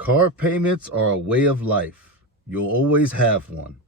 Car payments are a way of life. You'll always have one.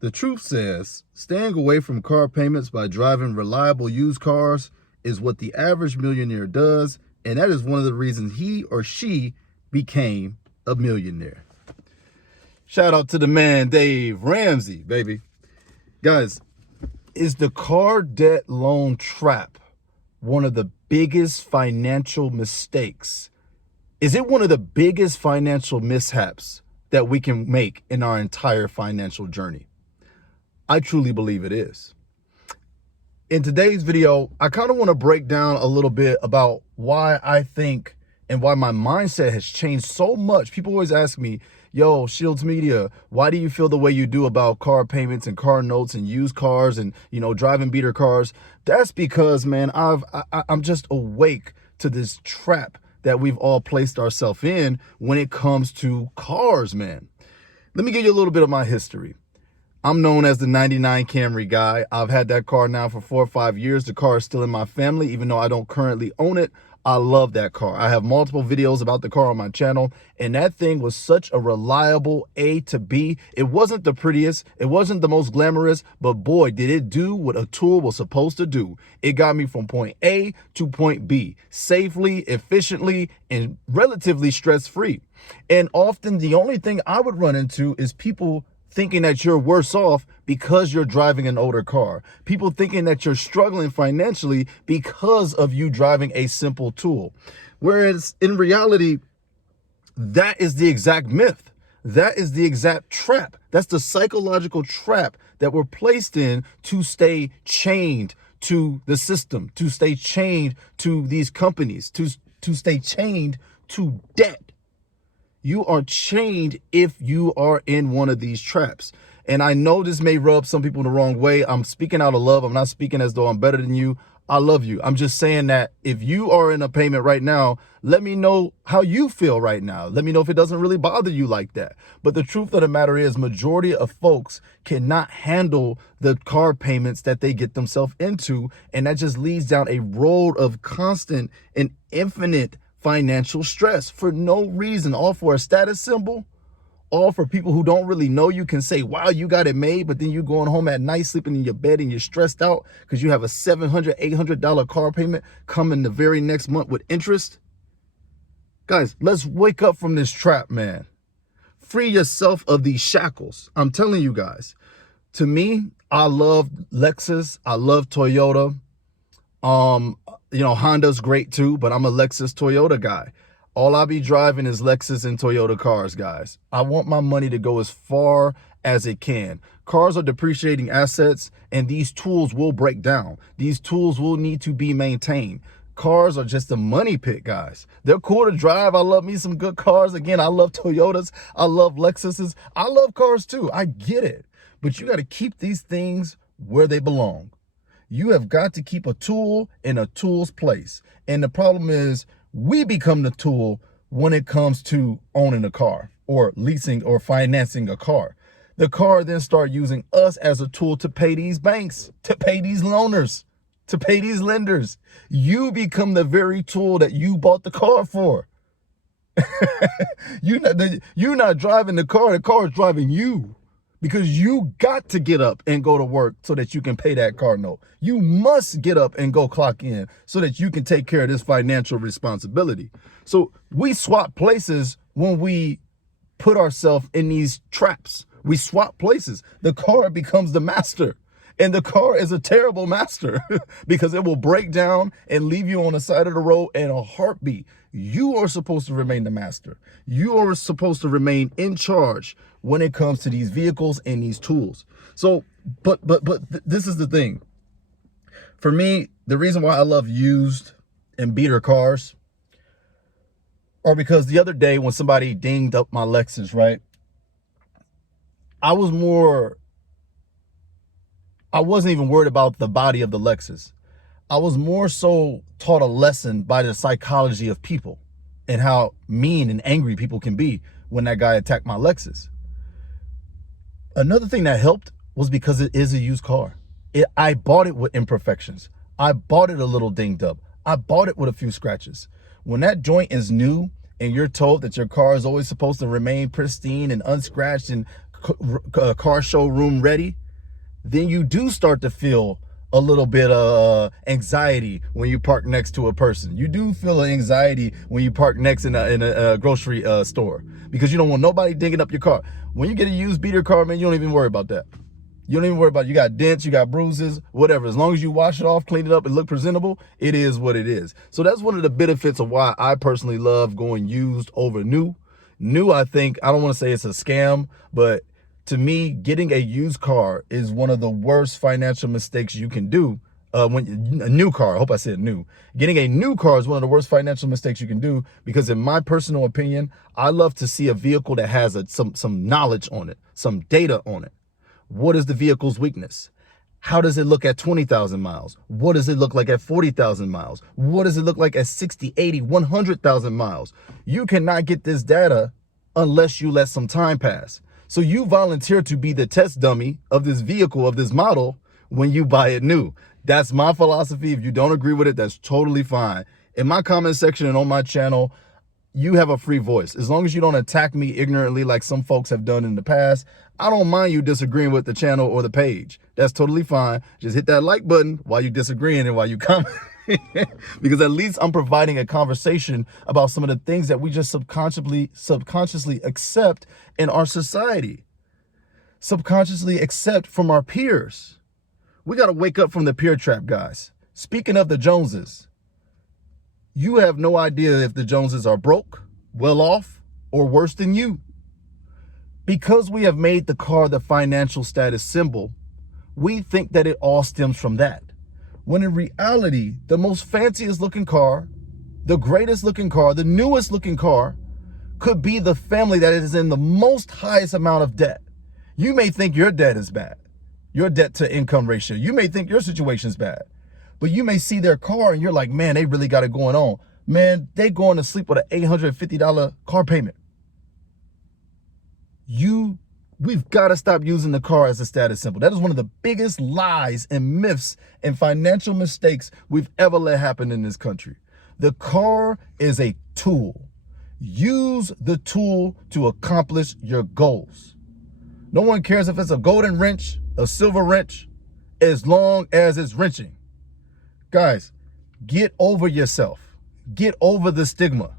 The truth says, staying away from car payments by driving reliable used cars is what the average millionaire does, and that is one of the reasons he or she became a millionaire. Shout out to the man, Dave Ramsey, baby. Guys, is the car debt loan trap one of the biggest financial mistakes? Is it one of the biggest financial mishaps that we can make in our entire financial journey? I truly believe it is. In today's video, I kind of want to break down a little bit about why I think and why my mindset has changed so much. People always ask me, yo, Shields Media, why do you feel the way you do about car payments and car notes and used cars and, driving beater cars? That's because, man, I'm just awake to this trap that we've all placed ourselves in when it comes to cars, man. Let me give you a little bit of my history. I'm known as the 99 Camry guy. I've had that car now for 4 or 5 years. The car is still in my family, even though I don't currently own it. I love that car. I have multiple videos about the car on my channel, and that thing was such a reliable A to B. It wasn't the prettiest, it wasn't the most glamorous, but boy, did it do what a tool was supposed to do. It got me from point A to point B safely, efficiently, and relatively stress-free. And often the only thing I would run into is people thinking that you're worse off because you're driving an older car. People thinking that you're struggling financially because of you driving a simple tool. Whereas in reality, that is the exact myth. That is the exact trap. That's the psychological trap that we're placed in to stay chained to the system, to stay chained to these companies, to stay chained to debt. You are chained if you are in one of these traps. And I know this may rub some people the wrong way. I'm speaking out of love. I'm not speaking as though I'm better than you. I love you. I'm just saying that if you are in a payment right now, let me know how you feel right now. Let me know if it doesn't really bother you like that. But the truth of the matter is, majority of folks cannot handle the car payments that they get themselves into. And that just leads down a road of constant and infinite financial stress for no reason, all for a status symbol, all for people who don't really know you can say, wow, you got it made, but then you going home at night, sleeping in your bed, and you're stressed out because you have a $700, $800 car payment coming the very next month with interest. Guys, let's wake up from this trap, man. Free yourself of these shackles. I'm telling you guys, to me, I love Lexus. I love Toyota. Honda's great too, but I'm a Lexus Toyota guy. All I be driving is Lexus and Toyota cars, guys. I want my money to go as far as it can. Cars are depreciating assets, and these tools will break down. These tools will need to be maintained. Cars are just a money pit, guys. They're cool to drive. I love me some good cars. Again, I love Toyotas. I love Lexuses. I love cars too. I get it. But you got to keep these things where they belong. You have got to keep a tool in a tool's place. And the problem is we become the tool when it comes to owning a car or leasing or financing a car. The car then start using us as a tool to pay these banks, to pay these loaners, to pay these lenders. You become the very tool that you bought the car for. You're not driving the car is driving you. Because you got to get up and go to work so that you can pay that car note. You must get up and go clock in so that you can take care of this financial responsibility. So we swap places when we put ourselves in these traps. We swap places. The car becomes the master. And the car is a terrible master because it will break down and leave you on the side of the road in a heartbeat. You are supposed to remain the master. You are supposed to remain in charge when it comes to these vehicles and these tools. So, but this is the thing. For me, the reason why I love used and beater cars are because the other day when somebody dinged up my Lexus, right? I wasn't even worried about the body of the Lexus. I was more so taught a lesson by the psychology of people and how mean and angry people can be when that guy attacked my Lexus. Another thing that helped was because it is a used car. I bought it with imperfections. I bought it a little dinged up. I bought it with a few scratches. When that joint is new and you're told that your car is always supposed to remain pristine and unscratched and car showroom ready, then you do start to feel a little bit of anxiety when you park next to a person. You do feel anxiety when you park next in a grocery store, because you don't want nobody digging up your car. When you get a used beater car, man, you don't even worry about that. You don't even worry about it. You got dents, you got bruises, whatever. As long as you wash it off, clean it up, and look presentable, it is what it is. So that's one of the benefits of why I personally love going used over new. New, I think, I don't want to say it's a scam, but to me, getting a used car is one of the worst financial mistakes you can do. When a new car, I hope I said new. Getting a new car is one of the worst financial mistakes you can do, because in my personal opinion, I love to see a vehicle that has some knowledge on it, some data on it. What is the vehicle's weakness? How does it look at 20,000 miles? What does it look like at 40,000 miles? What does it look like at 60, 80, 100,000 miles? You cannot get this data unless you let some time pass. So you volunteer to be the test dummy of this vehicle, of this model, when you buy it new. That's my philosophy. If you don't agree with it, that's totally fine. In my comment section and on my channel, you have a free voice. As long as you don't attack me ignorantly like some folks have done in the past, I don't mind you disagreeing with the channel or the page. That's totally fine. Just hit that like button while you're disagreeing and while you comment. Because at least I'm providing a conversation about some of the things that we just subconsciously accept in our society. Subconsciously accept from our peers. We got to wake up from the peer trap, guys. Speaking of the Joneses, you have no idea if the Joneses are broke, well off, or worse than you. Because we have made the car the financial status symbol, we think that it all stems from that. When in reality, the most fanciest looking car, the greatest looking car, the newest looking car could be the family that is in the most highest amount of debt. You may think your debt is bad, your debt to income ratio. You may think your situation is bad, but you may see their car and you're like, man, they really got it going on. Man, they going to sleep with an $850 car payment. We've got to stop using the car as a status symbol. That is one of the biggest lies and myths and financial mistakes we've ever let happen in this country. The car is a tool. Use the tool to accomplish your goals. No one cares if it's a golden wrench, a silver wrench, as long as it's wrenching. Guys, get over yourself. Get over the stigma.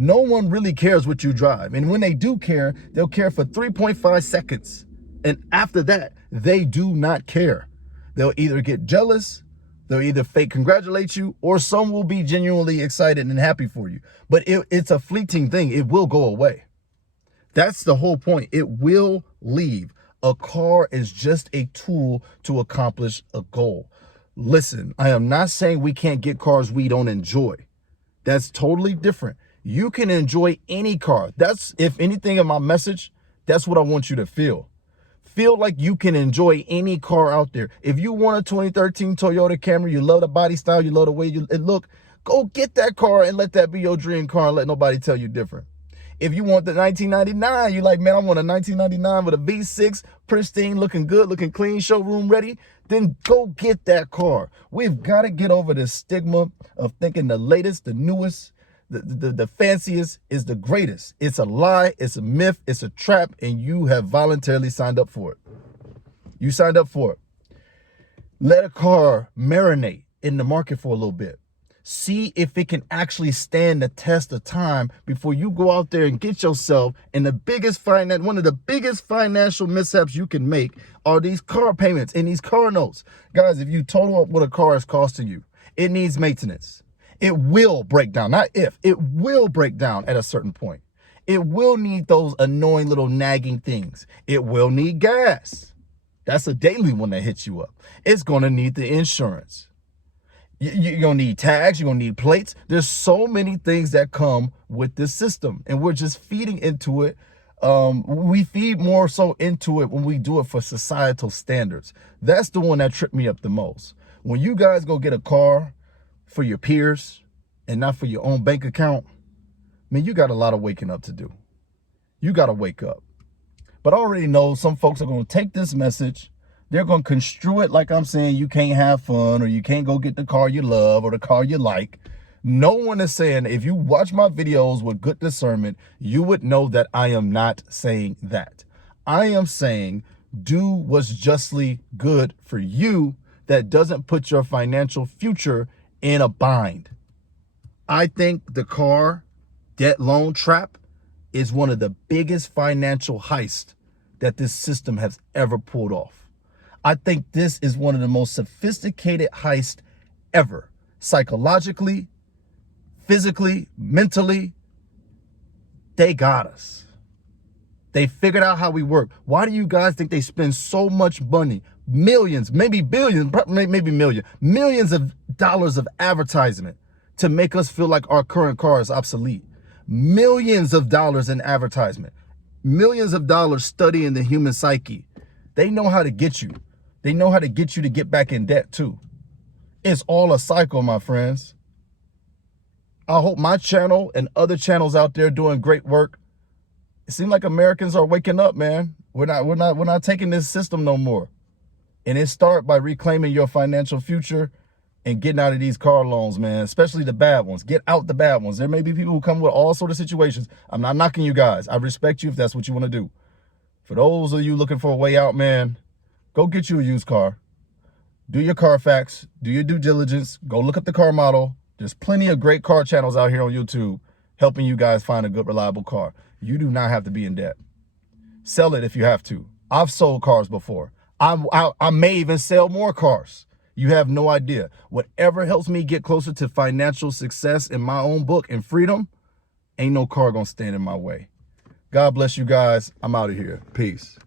No one really cares what you drive. And when they do care, they'll care for 3.5 seconds. And after that, they do not care. They'll either get jealous, they'll either fake congratulate you, or some will be genuinely excited and happy for you. But it's a fleeting thing. It will go away. That's the whole point. It will leave. A car is just a tool to accomplish a goal. Listen, I am not saying we can't get cars we don't enjoy. That's totally different. You can enjoy any car. That's, if anything in my message, that's what I want you to feel. Feel like you can enjoy any car out there. If you want a 2013 Toyota Camry, you love the body style, you love the way it look, go get that car and let that be your dream car and let nobody tell you different. If you want the 1999, you're like, man, I want a 1999 with a V6, pristine, looking good, looking clean, showroom ready, then go get that car. We've got to get over this stigma of thinking the latest, the newest, the fanciest is the greatest. It's a lie, it's a myth, it's a trap, and you have voluntarily signed up for it. You signed up for it. Let a car marinate in the market for a little bit. See if it can actually stand the test of time before you go out there and get yourself in one of the biggest financial mishaps you can make are these car payments and these car notes. Guys, if you total up what a car is costing you, it needs maintenance. It will break down, not if, it will break down at a certain point. It will need those annoying little nagging things. It will need gas. That's a daily one that hits you up. It's going to need the insurance. You're going to need tags. You're going to need plates. There's so many things that come with this system, and we're just feeding into it. We feed more so into it when we do it for societal standards. That's the one that tripped me up the most. When you guys go get a car for your peers and not for your own bank account, man, you got a lot of waking up to do. You got to wake up. But I already know some folks are going to take this message. They're going to construe it like I'm saying you can't have fun or you can't go get the car you love or the car you like. No one is saying, if you watch my videos with good discernment, you would know that I am not saying that. I am saying do what's justly good for you that doesn't put your financial future in a bind. I think the car debt loan trap is one of the biggest financial heists that this system has ever pulled off. I think this is one of the most sophisticated heists ever, psychologically, physically, mentally. They got us. They figured out how we work. Why do you guys think they spend so much money? Millions, maybe billions, maybe millions of dollars of advertisement to make us feel like our current car is obsolete. Millions of dollars in advertisement. Millions of dollars studying the human psyche. They know how to get you. They know how to get you to get back in debt too. It's all a cycle, my friends. I hope my channel and other channels out there doing great work. It seems like Americans are waking up, man. We're not taking this system no more. And it starts by reclaiming your financial future and getting out of these car loans, man, especially the bad ones. Get out the bad ones. There may be people who come with all sorts of situations. I'm not knocking you guys. I respect you if that's what you want to do. For those of you looking for a way out, man, go get you a used car. Do your Carfax. Do your due diligence. Go look up the car model. There's plenty of great car channels out here on YouTube helping you guys find a good, reliable car. You do not have to be in debt. Sell it if you have to. I've sold cars before. I may even sell more cars. You have no idea. Whatever helps me get closer to financial success in my own book and freedom, ain't no car gonna stand in my way. God bless you guys. I'm out of here. Peace.